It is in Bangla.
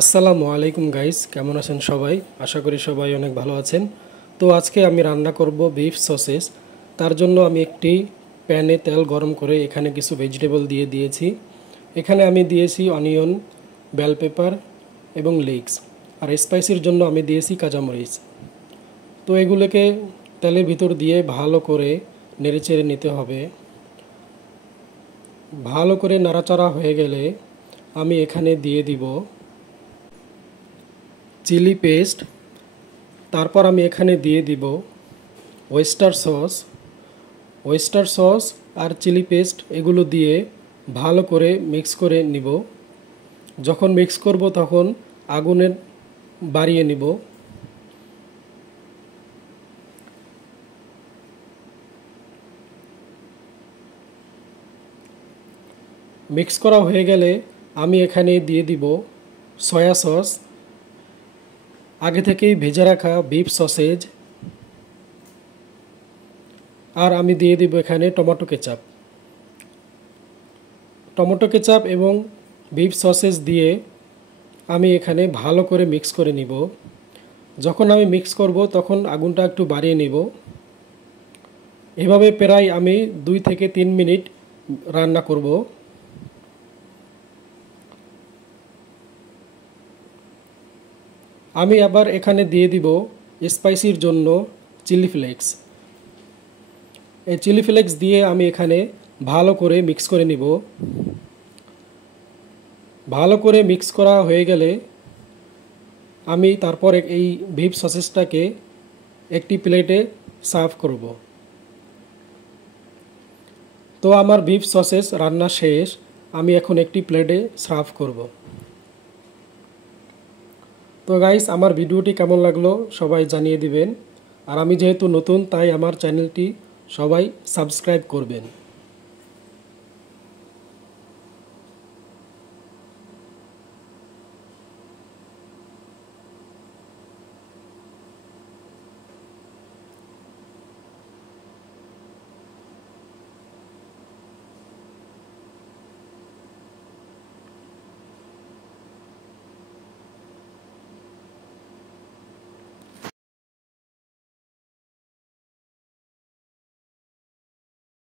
আসসালামু আলাইকুম গাইস, কেমন আছেন সবাই? আশা করি সবাই অনেক ভালো আছেন। তো আজকে আমি রান্না করব বিফ সসেস। তার জন্য আমি একটি প্যানে তেল গরম করে এখানে কিছু ভেজিটেবল দিয়ে দিয়েছি। এখানে আমি দিয়েছি অনিয়ন, বেল পেপার এবং লিক্স। আর স্পাইসির জন্য আমি দিয়েছি কাঁচামরিচ। তো এগুলোকে তেলের ভিতর দিয়ে ভালো করে নেড়েচেড়ে নিতে হবে। ভালো করে নাড়াচাড়া হয়ে গেলে আমি এখানে দিয়ে দিব চিলি পেস্ট। তারপর আমি এখানে দিয়ে দিব ওয়েস্টার সস আর চিলি পেস্ট, এগুলো দিয়ে ভালো করে মিক্স করে নিব। যখন মিক্স করব তখন আগুনের বাড়িয়ে নিব। মিক্স করা হয়ে গেলে আমি এখানে দিয়ে দিব সয়া সস, আগে থেকেই ভেজে রাখা বিফ সসেজ, আর আমি দিয়ে দিব এখানে টমেটো কেচাপ এবং বিফ সসেজ দিয়ে আমি এখানে ভালো করে মিক্স করে নিব। যখন আমি মিক্স করব তখন আগুনটা একটু বাড়িয়ে নিব। এভাবে প্রায় আমি 2 থেকে 3 মিনিট রান্না করব। আমি আবার এখানে দিয়ে দিব স্পাইসির জন্য চিলি ফ্লেক্স। এই চিলি ফ্লেক্স দিয়ে আমি এখানে ভালো করে মিক্স করে নিব। ভালো করে মিক্স করা হয়ে গেলে আমি তারপর এই বিফ সসেসটাকে একটি প্লেটে সার্ভ করব। তো আমার বিফ সসেস রান্না শেষ, আমি এখন একটি প্লেটে সার্ভ করব। তো গাইস, আমার ভিডিওটি কেমন লাগলো সবাই জানিয়ে দিবেন। আর আমি যেহেতু নতুন, তাই আমার চ্যানেলটি সবাই সাবস্ক্রাইব করবেন।